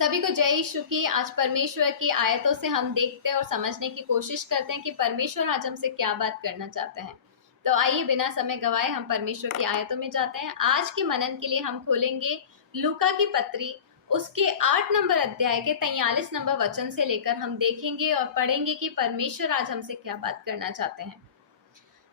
सभी को जय यीशु की। आज परमेश्वर की आयतों से हम देखते हैं और समझने की कोशिश करते हैं कि परमेश्वर आज हमसे क्या बात करना चाहते हैं। तो आइए बिना समय गवाए हम परमेश्वर की आयतों में जाते हैं। आज के मनन के लिए हम खोलेंगे लूका की पत्री, उसके 8 नंबर अध्याय के 43 नंबर वचन से लेकर हम देखेंगे और पढ़ेंगे कि परमेश्वर आज हमसे क्या बात करना चाहते हैं।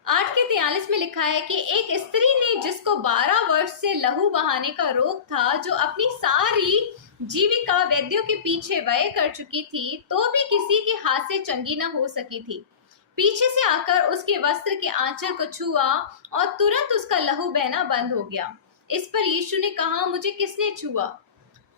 8 के 43 में लिखा है कि एक स्त्री ने जिसको 12 वर्ष से लहू बहाने का रोग था, जो अपनी सारी जीविका वैद्यों के पीछे व्यय कर चुकी थी, तो भी किसी के हाथ से चंगी न हो सकी थी, पीछे से आकर उसके वस्त्र के आंचल को छुआ और तुरंत उसका लहू बहना बंद हो गया। इस पर यीशु ने कहा, मुझे किसने छुआ?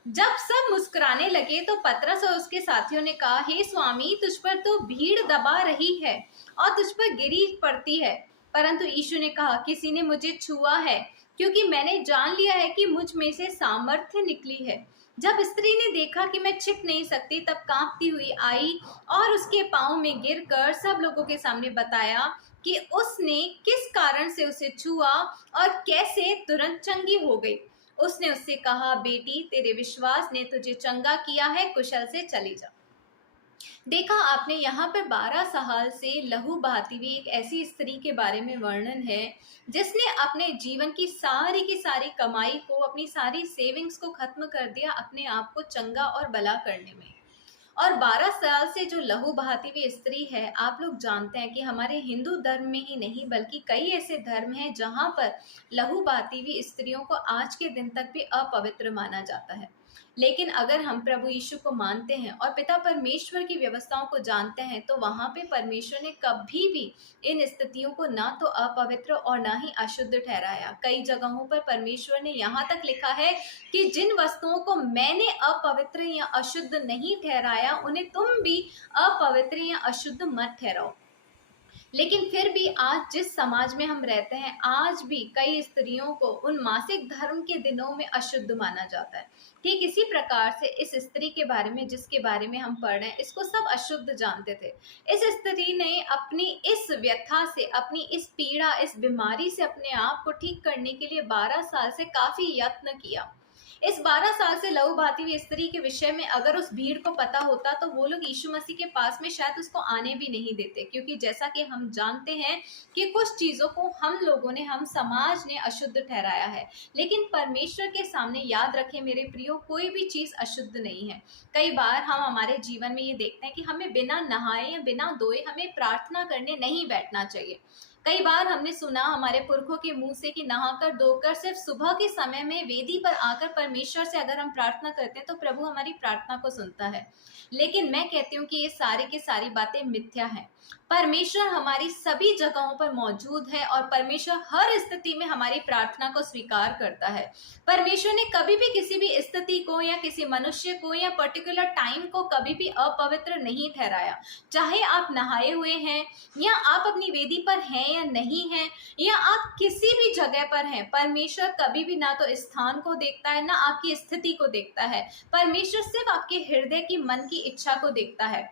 जब सब मुस्कुराने लगे तो पतरस और उसके साथियों ने कहा, हे स्वामी, तुझ पर तो भीड़ दबा रही है और तुझ पर गिरी पड़ती है। परंतु यीशु ने कहा, किसी ने मुझे छुआ है, क्योंकि मैंने जान लिया है कि मुझ में से सामर्थ्य निकली है। जब स्त्री ने देखा कि मैं छिप नहीं सकती, तब कांपती हुई आई और उसके पांव में गिरकर सब लोगों के सामने बताया कि उसने किस कारण से उसे छुआ और कैसे तुरंत चंगी हो गई। उसने उससे कहा, बेटी, तेरे विश्वास ने तुझे चंगा किया है, कुशल से चली जा। देखा आपने, यहाँ पर 12 साल से लहू बहाती हुई एक ऐसी स्त्री के बारे में वर्णन है जिसने अपने जीवन की सारी कमाई को, अपनी सारी सेविंग्स को खत्म कर दिया अपने आप को चंगा और भला करने में। और 12 साल से जो लहू बहाती हुई स्त्री है, आप लोग जानते हैं कि हमारे हिंदू धर्म में ही नहीं बल्कि कई ऐसे धर्म हैं जहां पर लहू बहाती हुई स्त्रियों को आज के दिन तक भी अपवित्र माना जाता है। लेकिन अगर हम प्रभु यीशु को मानते हैं और पिता परमेश्वर की व्यवस्थाओं को जानते हैं, तो वहां पे परमेश्वर ने कभी भी इन स्थितियों को ना तो अपवित्र और ना ही अशुद्ध ठहराया। कई जगहों पर परमेश्वर ने यहाँ तक लिखा है कि जिन वस्तुओं को मैंने अपवित्र या अशुद्ध नहीं ठहराया, उन्हें तुम भी अपवित्र या अशुद्ध मत ठहराओ। लेकिन फिर भी आज जिस समाज में हम रहते हैं, आज भी कई स्त्रियों को उन मासिक धर्म के दिनों में अशुद्ध माना जाता है। ठीक इसी प्रकार से इस स्त्री के बारे में जिसके बारे में हम पढ़ रहे हैं, इसको सब अशुद्ध जानते थे। इस स्त्री ने अपनी इस व्यथा से, अपनी इस पीड़ा, इस बीमारी से अपने आप को ठीक करने के लिए 12 साल से काफी यत्न किया। इस 12 साल से लहू बहाती हुई स्त्री के विषय में अगर उस भीड़ को पता होता तो वो लोग यीशु मसीह के पास में शायद उसको आने भी नहीं देते, क्योंकि जैसा कि हम जानते हैं कि कुछ चीजों को हम लोगों ने, हम समाज ने अशुद्ध ठहराया है। लेकिन परमेश्वर के सामने याद रखें मेरे प्रियो, कोई भी चीज अशुद्ध नहीं है। कई बार हम हमारे जीवन में ये देखते हैं कि हमें बिना नहाए या बिना धोए हमें प्रार्थना करने नहीं बैठना चाहिए। कई बार हमने सुना हमारे पुरखों के मुंह से कि नहाकर धोकर सिर्फ सुबह के समय में वेदी पर आकर परमेश्वर से अगर हम प्रार्थना करते हैं तो प्रभु हमारी प्रार्थना को सुनता है। लेकिन मैं कहती हूँ कि ये सारी की सारी बातें मिथ्या हैं। परमेश्वर हमारी सभी जगहों पर मौजूद है और परमेश्वर हर स्थिति में हमारी प्रार्थना को स्वीकार करता है। परमेश्वर ने कभी भी किसी भी स्थिति को या किसी मनुष्य को या पर्टिकुलर टाइम को कभी भी अपवित्र नहीं ठहराया। चाहे आप नहाए हुए हैं या आप अपनी वेदी पर हैं या नहीं हैं, या आप किसी भी जगह पर हैं, परमेश्वर कभी भी ना तो स्थान को देखता है ना आपकी स्थिति को देखता है। परमेश्वर सिर्फ आपके हृदय की, मन की इच्छा को देखता है।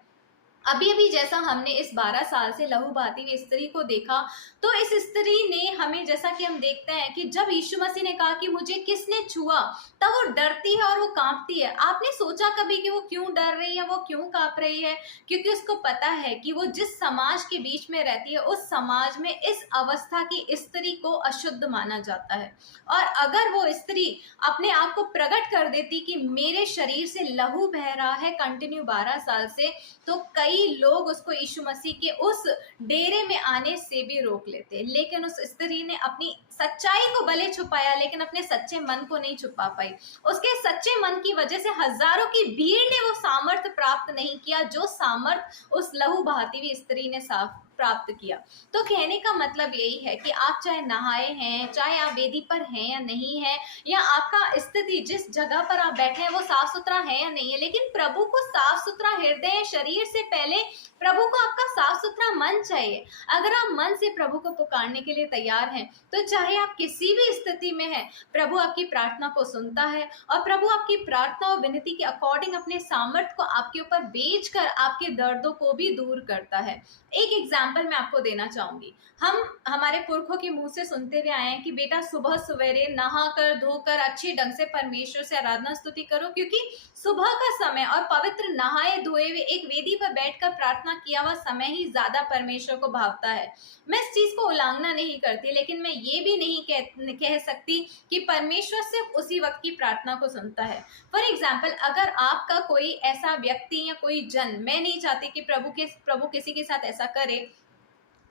अभी अभी जैसा हमने इस 12 साल से लहू बहाती हुई स्त्री को देखा, तो इस स्त्री ने हमें, जैसा कि हम देखते हैं कि जब यीशु मसीह ने कहा कि मुझे किसने छुआ, तब वो डरती है और वो कांपती है। आपने सोचा कभी कि वो क्यों डर रही है, वो क्यों कांप रही है? क्योंकि उसको पता है कि वो जिस समाज के बीच में रहती है, उस समाज में इस अवस्था की स्त्री को अशुद्ध माना जाता है। और अगर वो स्त्री अपने आप को प्रकट कर देती कि मेरे शरीर से लहू बह रहा है कंटिन्यू 12 साल से, तो कई लोग उसको यीशु मसीह के उस डेरे में आने से भी रोक लेते। लेकिन उस स्त्री ने अपनी सच्चाई को भले छुपाया, लेकिन अपने सच्चे मन को नहीं छुपा पाई। उसके सच्चे मन की वजह से हजारों की भीड़ ने वो सामर्थ प्राप्त नहीं किया जो सामर्थ उस लहू बहाती हुई स्त्री ने साफ प्राप्त किया। तो कहने का मतलब यही है कि आप चाहे नहाए हैं, चाहे आप वेदी पर हैं या नहीं है, या आपका स्थिति जिस जगह पर आप बैठे हैं वो साफ सुथरा है या नहीं है, लेकिन प्रभु को साफ सुथरा हृदय, शरीर से पहले प्रभु को आपका साफ सुथरा मन चाहिए। अगर आप मन से प्रभु को पुकारने के लिए तैयार हैं, तो चाहे आप किसी भी स्थिति में हैं, प्रभु आपकी प्रार्थना को सुनता है और प्रभु आपकी प्रार्थना और विनती के अकॉर्डिंग अपने सामर्थ्य को आपके ऊपर बेच कर आपके दर्दों को भी दूर करता है। एक एग्जाम्पल एग्जाम्पल मैं आपको देना चाहूंगी। हम हमारे पुरखों के मुंह से सुनते हुए आए हैं कि बेटा सुबह सवेरे नहाकर धोकर अच्छी ढंग से परमेश्वर से आराधना स्तुति करो, क्योंकि सुबह का समय और पवित्र नहाए धोए हुए एक वेदी पर बैठकर प्रार्थना किया हुआ समय ही ज्यादा परमेश्वर को भावता है। मैं इस चीज को उल्लंघना नहीं करती, लेकिन मैं ये भी नहीं कह सकती कि परमेश्वर सिर्फ उसी वक्त की प्रार्थना को सुनता है। फॉर एग्जाम्पल, अगर आपका कोई ऐसा व्यक्ति या कोई जन, मैं नहीं चाहती कि प्रभु किसी के साथ ऐसा करे,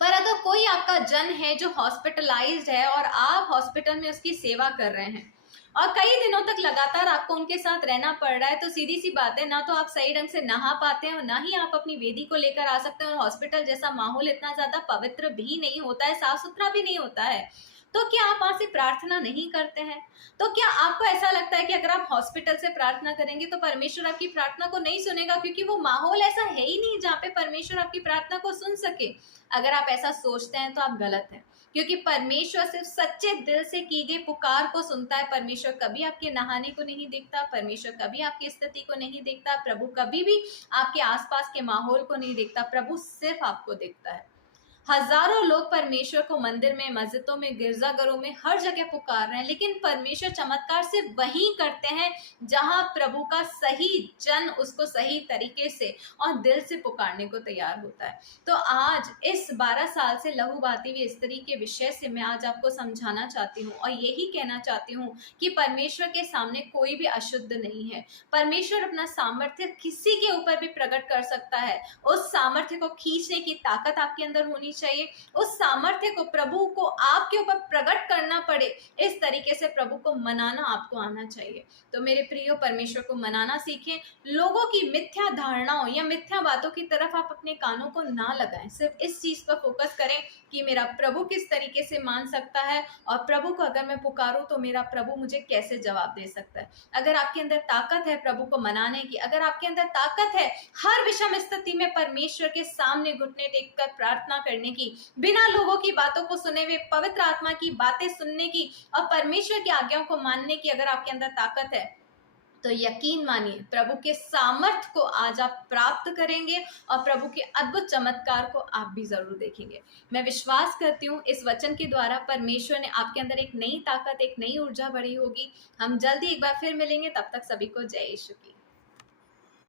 पर अगर कोई आपका जन है जो हॉस्पिटलाइज्ड है और आप हॉस्पिटल में उसकी सेवा कर रहे हैं और कई दिनों तक लगातार आपको उनके साथ रहना पड़ रहा है, तो सीधी सी बात है, ना तो आप सही ढंग से नहा पाते हैं और ना ही आप अपनी वेदी को लेकर आ सकते हैं। और हॉस्पिटल जैसा माहौल इतना ज्यादा पवित्र भी नहीं होता है, साफ सुथरा भी नहीं होता है। तो क्या आप वहां से प्रार्थना नहीं करते हैं? तो क्या आपको ऐसा लगता है कि अगर आप हॉस्पिटल से प्रार्थना करेंगे तो परमेश्वर आपकी प्रार्थना को नहीं सुनेगा, क्योंकि वो माहौल ऐसा है ही नहीं जहाँ पे परमेश्वर आपकी प्रार्थना को सुन सके? अगर आप ऐसा सोचते हैं तो आप गलत हैं, क्योंकि परमेश्वर सिर्फ सच्चे दिल से की गई पुकार को सुनता है। परमेश्वर कभी आपके नहाने को नहीं देखता, परमेश्वर कभी आपकी स्थिति को नहीं देखता, प्रभु कभी भी आपके आसपास के माहौल को नहीं देखता, प्रभु सिर्फ आपको देखता है। हजारों लोग परमेश्वर को मंदिर में, मस्जिदों में, गिरजाघरों में, हर जगह पुकार रहे हैं, लेकिन परमेश्वर चमत्कार सिर्फ वहीं करते हैं जहां प्रभु का सही जन उसको सही तरीके से और दिल से पुकारने को तैयार होता है। तो आज इस 12 साल से लहू बहाती हुई स्त्री के विषय से मैं आज आपको समझाना चाहती हूँ और यही कहना चाहती हूँ कि परमेश्वर के सामने कोई भी अशुद्ध नहीं है। परमेश्वर अपना सामर्थ्य किसी के ऊपर भी प्रकट कर सकता है। उस सामर्थ्य को खींचने की ताकत आपके अंदर होनी चाहिए। उस सामर्थ्य को, प्रभु को आपके ऊपर प्रकट करना पड़े, इस तरीके से प्रभु को मनाना आपको आना चाहिए। तो मेरे प्रियो, परमेश्वर को मनाना सीखें। लोगों की मिथ्या धारणाओं या मिथ्या बातों की तरफ आप अपने कानों को ना लगाएं। सिर्फ इस चीज पर फोकस करें कि मेरा प्रभु किस तरीके से मान सकता है और प्रभु को अगर मैं पुकारूं तो मेरा प्रभु मुझे कैसे जवाब दे सकता है। अगर आपके अंदर ताकत है प्रभु को मनाने की, अगर आपके अंदर ताकत है हर विषम स्थिति में परमेश्वर के सामने घुटने टेककर प्रार्थना करने की, बिना लोगों की बातों को सुने हुए पवित्र आत्मा की बातें सुनने की और परमेश्वर की आज्ञाओं को मानने की अगर आपके अंदर ताकत है, तो यकीन मानिए प्रभु के सामर्थ को आज आप प्राप्त करेंगे और प्रभु के अद्भुत चमत्कार को आप भी जरूर देखेंगे। मैं विश्वास करती हूँ इस वचन के द्वारा परमेश्वर ने आपके अंदर एक नई ताकत, एक नई ऊर्जा भरी होगी। हम जल्दी एक बार फिर मिलेंगे, तब तक सभी को जय यीशु की।